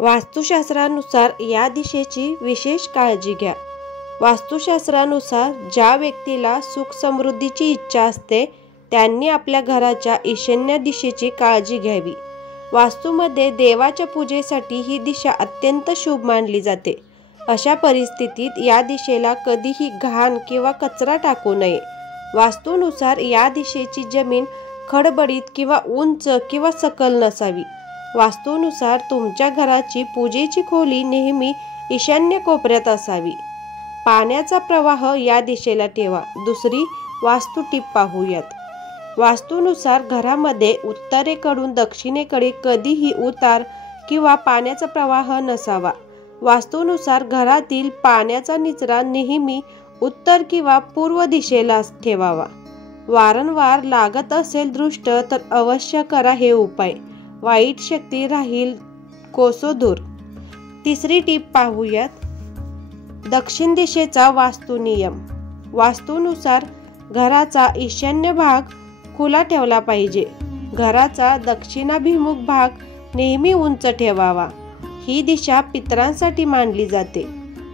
वास्तुशास्त्रानुसार या दिशेची विशेष काळजी घ्या। वास्तुशास्त्रानुसार ज्या व्यक्तीला सुख समृद्धीची इच्छा असते त्यांनी आपल्या घराच्या ईशान्य दिशेची काळजी घ्यावी। वास्तूमध्ये देवाच्या पूजेसाठी ही दिशा अत्यंत शुभ मानली जाते। अशा परिस्थितीत या दिशेला कधीही घाण किंवा कचरा टाकू नये। वास्तूनुसार या दिशेची जमीन खडबडीत किंवा उंच किंवा सकल नसावी। वास्तूनुसार तुमच्या घराची पूजेची खोली नेहमी ईशान्य कोपऱ्यात असावी। पाण्याचा प्रवाह या दिशेला ठेवा। दुसरी वास्तू टीप पाहूयात। वास्तूनुसार घरामध्ये उत्तरेकडून दक्षिणेकडे कधीही उतार किंवा पाण्याचा प्रवाह नसावा। वास्तूनुसार घरातील पाण्याचा निचरा नेहमी उत्तर किंवा पूर्व दिशेला ठेवावा। वारंवार लागत असेल दृष्ट तर अवश्य करा हे उपाय, वाईट शक्ती राहील कोसो दूर। तिसरी टीप पाहूयात। दक्षिण दिशेचा वास्तू नियम। वास्तूनुसार घराचा ईशान्य भाग खुला ठेवला पाहिजे। घराचा दक्षिणाभिमुख भाग नेहमी उंच ठेवावा। ही दिशा पितरांसाठी मानली जाते।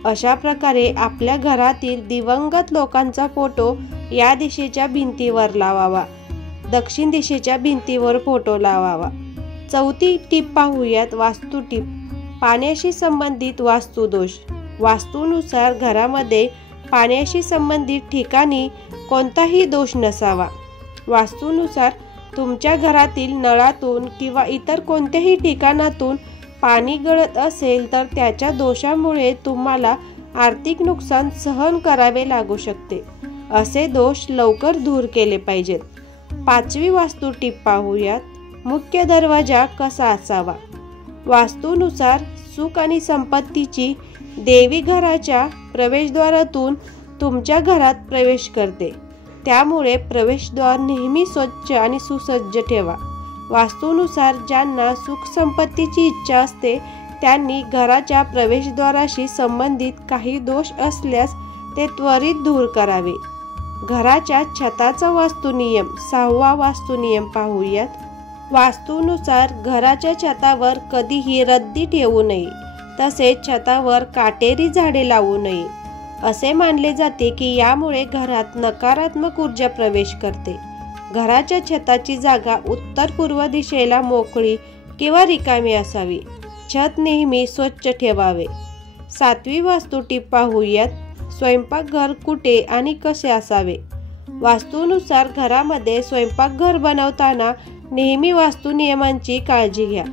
अशा प्रकारे आपल्या घरातील दिवंगत लोकांचा फोटो या दिशेच्या भिंतीवर लावावा। दक्षिण दिशेच्या भिंतीवर फोटो लावावा। चौथी टीप पाहूयात। वास्तू टीप पाण्याशी संबंधित वास्तुदोष। वास्तूनुसार घरामध्ये पाण्याशी संबंधित ठिकाणी कोणताही दोष नसावा। वास्तूनुसार तुमच्या घरातील नळातून किंवा इतर कोणत्याही ठिकाणातून पाणी गळत असेल तर त्याच्या दोषामुळे तुम्हाला आर्थिक नुकसान सहन करावे लागू शकते। असे दोष लवकर दूर केले पाहिजेत। पाचवी वास्तू टीप पाहूयात। मुख्य दरवाजा कसा असावा। वास्तूनुसार सुख आणि संपत्तीची देवी घराच्या प्रवेशद्वारातून तुमच्या घरात प्रवेश करते, त्यामुळे प्रवेशद्वार नेहमी स्वच्छ आणि सुसज्ज ठेवा। वास्तूनुसार ज्यांना सुख संपत्तीची इच्छा असते त्यांनी घराच्या प्रवेशद्वाराशी संबंधित काही दोष असल्यास ते त्वरित दूर करावे। घराच्या छताचा वास्तू नियम। सहावा वास्तू नियम पाहूयात। वास्तूनुसार घराच्या छतावर कधीही रद्दी ठेवू नये, तसेच छतावर काटेरी झाडे लावू नये। असे मानले जाते की यामुळे घरात नकारात्मक ऊर्जा प्रवेश करते। घराच्या छताची जागा उत्तर पूर्व दिशेला मोकळी किंवा रिकामी असावी। छत नेहमी स्वच्छ ठेवावे। सातवी वास्तू टीप पाहूयात। स्वयंपाकघर कुठे आणि कसे असावे। वास्तूनुसार घरामध्ये स्वयंपाकघर बनवताना नेहमी वास्तू नियमांची काळजी घ्या।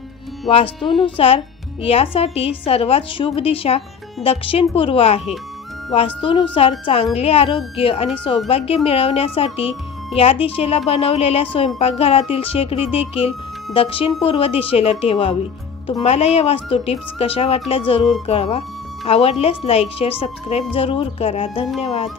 वास्तूनुसार यासाठी सर्वात शुभ दिशा दक्षिण पूर्व आहे। वास्तूनुसार चांगले आरोग्य आणि सौभाग्य मिळवण्यासाठी या दिशेला बनवलेल्या स्वयंपाकघरातील शेगडी देखील दक्षिण पूर्व दिशेला ठेवावी। तुम्हाला या वास्तू टिप्स कशा वाटल्या जरूर कळवा। आवडल्यास लाईक शेअर सबस्क्राईब जरूर करा। धन्यवाद।